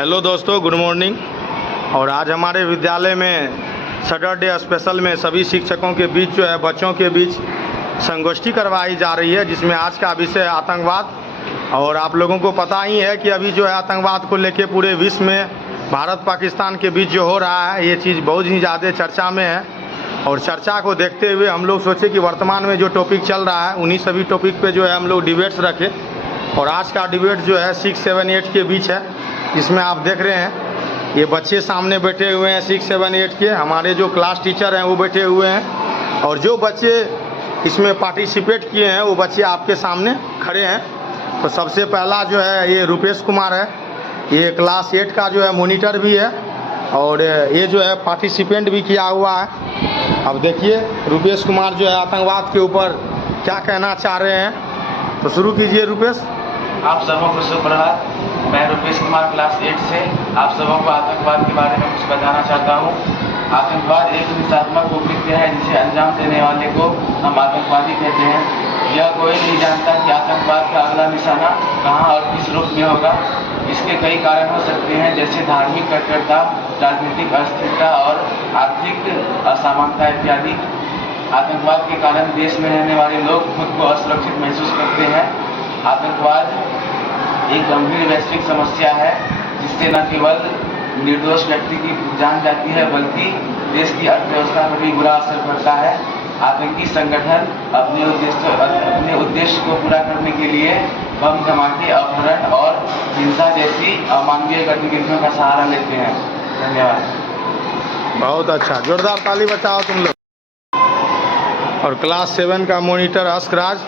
Hello दोस्तों, good morning. और आज हमारे विद्यालय में सैटरडे स्पेशल में सभी शिक्षकों के बीच जो है बच्चों के बीच संगोष्ठी करवाई जा रही है, जिसमें आज का विषय आतंकवाद। और आप लोगों को पता ही है कि अभी जो है आतंकवाद को लेके पूरे विश्व में भारत पाकिस्तान के बीच जो हो रहा है, ये चीज़ बहुत ही ज़्यादा चर्चा में है। और चर्चा को देखते हुए हम लोग सोचे कि वर्तमान में जो टॉपिक चल रहा है उन्हीं सभी टॉपिक पे जो है हम लोग डिबेट्स रखें। और आज का डिबेट जो है 6, 7, 8 के बीच है, जिसमें आप देख रहे हैं ये बच्चे सामने बैठे हुए हैं 6, 7, 8 के। हमारे जो क्लास टीचर हैं वो बैठे हुए हैं, और जो बच्चे इसमें पार्टिसिपेट किए हैं वो बच्चे आपके सामने खड़े हैं। तो सबसे पहला जो है ये रुपेश कुमार है, ये क्लास 8 का जो है मॉनिटर भी है, और ये जो है पार्टिसिपेंट भी किया हुआ है। अब देखिए रुपेश कुमार जो है आतंकवाद के ऊपर क्या कहना चाह रहे हैं। तो शुरू कीजिए रुपेश। आप सबों को शुभ प्रभात। मैं रुपेश कुमार क्लास 8 से आप सबों को आतंकवाद के बारे में कुछ बताना चाहता हूँ। आतंकवाद एक हिंसात्मक उपकृत्य है जिसे अंजाम देने वाले को हम आतंकवादी कहते हैं। यह कोई नहीं जानता कि आतंकवाद का अगला निशाना कहाँ और किस रूप में होगा। इसके कई कारण हो सकते हैं, जैसे धार्मिक कट्टरता, राजनीतिक अस्थिरता और आर्थिक असमानता इत्यादि। आतंकवाद के कारण देश में रहने वाले लोग खुद को असुरक्षित महसूस करते हैं। आतंकवाद एक गंभीर वैश्विक समस्या है जिससे न केवल निर्दोष व्यक्ति की जान जाती है बल्कि देश की अर्थव्यवस्था पर भी बुरा असर पड़ता है। आतंकी संगठन अपने उद्देश्य को पूरा करने के लिए बम धमाके, अपहरण और हिंसा जैसी अमानवीय गतिविधियों का सहारा लेते हैं। धन्यवाद। बहुत अच्छा, जोरदार ताली बजाओ तुम लोग। और क्लास 7 का मॉनिटर अस्कराज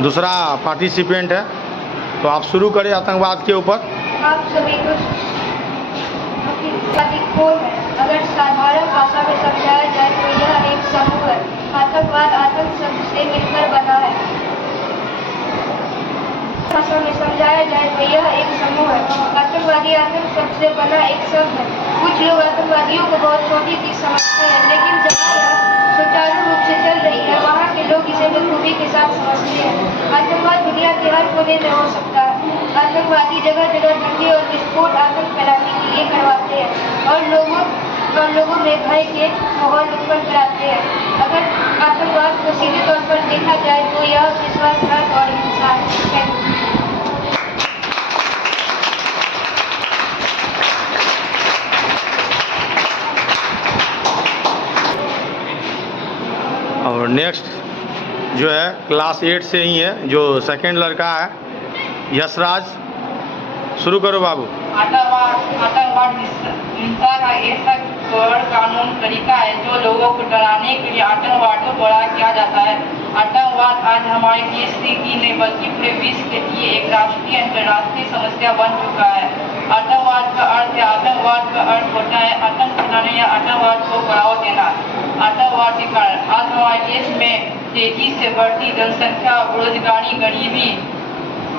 दूसरा पार्टिसिपेंट है। तो आप शुरू करें आतंकवाद के ऊपर। आप सभी को अगर साधारण भाषा में समझाया जाए तो यह एक समूह है। आतंकवाद आतंक शब्द से मिलकर बना है। भाषा में समझाया जाए तो यह एक समूह है। आतंकवादी आतंक शब्द से बना एक शब्द है। कुछ लोग आतंकवादियों को बहुत छोटी चीज समझते हैं, लेकिन जहाँ यह सुचारू रूप से चल रही है वहाँ के लोग इसे बखूबी के साथ समझते हैं। आतंकवाद दुनिया के हर कोने में हो सकता है। आतंकवादी जगह जगह दंगे और विस्फोट आतंक फैलाने के लिए करवाते हैं और लोगों में भय के माहौल उत्पन्न कराते हैं। अगर आतंकवाद को सीधे तौर पर देखा जाए तो यह विश्वासघात और हिंसा है। और नेक्स्ट जो है क्लास 8 से ही है, जो सेकंड लड़का है यशराज। शुरू करो बाबू। आतंकवाद हिंसा का ऐसा गैर कानून तरीका है जो लोगों को डराने के लिए आतंकवाद को बड़ा किया जाता है। आतंकवाद आज हमारे देश की नहीं बल्कि पूरे विश्व के लिए एक राष्ट्रीय अंतर्राष्ट्रीय समस्या बन चुका है। आतंकवाद का अर्थ है, आतंकवाद का अर्थ होता है आतंक फैलाने या आतंकवाद को बढ़ावा देना। आतंकवाद के कारण आज हमारे देश में तेजी से बढ़ती जनसंख्या, बेरोजगारी, गरीबी,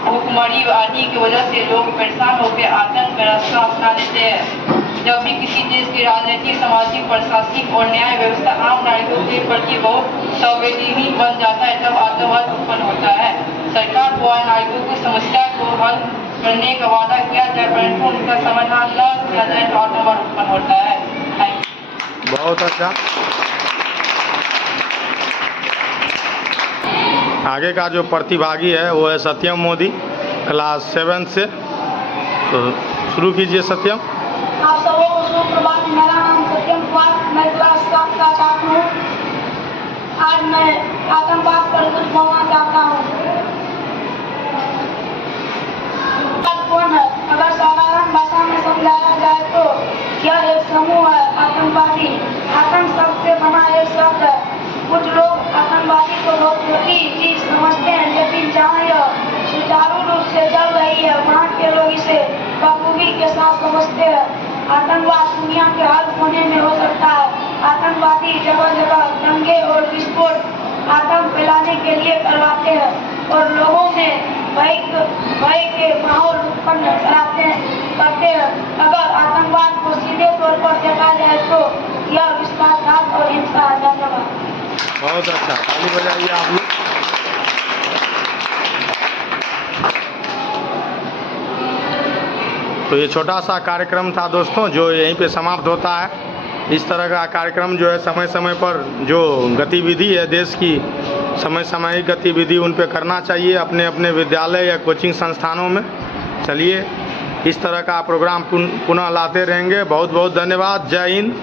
भूखमरी आदि की वजह से लोग परेशान होकर आतंक का रास्ता अपना लेते हैं। जब भी किसी देश की राजनीतिक, सामाजिक, प्रशासनिक और न्याय व्यवस्था आम नागरिकों के प्रति बहुत संवेदनशील बन जाता है, तब आतंकवाद उत्पन्न होता है। सरकार द्वारा नागरिकों की समस्या को हल करने का वादा किया जाए परंतु उनका समाधान न किया जाए तो आतंकवाद उत्पन्न होता है। बहुत अच्छा। आगे का जो प्रतिभागी है वो है सत्यम मोदी क्लास 7 से। तो शुरू कीजिए सत्यम। आप सबों को शुभ प्रभात। मेरा नाम सत्यम कुमार, मैं क्लास 7 का छात्र हूँ। आज मैं आतंकवाद पर कुछ बोलना चाहता हूँ। कौन है? अगर साधारण भाषा में समझाया जाए तो यह एक समूह है। आतंकवादी आतंक शब्द से बना एक शब्द है। कुछ लोग आतंकवादी को बहुत छोटी चीज समझते हैं, लेकिन जहाँ यह सुचारू रूप से चल रही है वहाँ के लोग इसे बखूबी के साथ समझते हैं। आतंकवाद दुनिया के हर कोने में हो सकता है। आतंकवादी जगह जगह दंगे और विस्फोट आतंक फैलाने के लिए करवाते हैं और लोगों में भय के माहौल उत्पन्न करते हैं। अगर आतंकवाद को सीधे तौर पर देखा जाए तो यह विश्वासघात और हिंसा है। धन्यवाद। बहुत अच्छा, ताली बजाइए आप लोग। तो ये छोटा सा कार्यक्रम था दोस्तों, जो यहीं पे समाप्त होता है। इस तरह का कार्यक्रम जो है समय समय पर जो गतिविधि है देश की, समय समय गतिविधि उन पे करना चाहिए अपने अपने विद्यालय या कोचिंग संस्थानों में। चलिए, इस तरह का प्रोग्राम पुनः लाते रहेंगे। बहुत बहुत धन्यवाद। जय हिंद।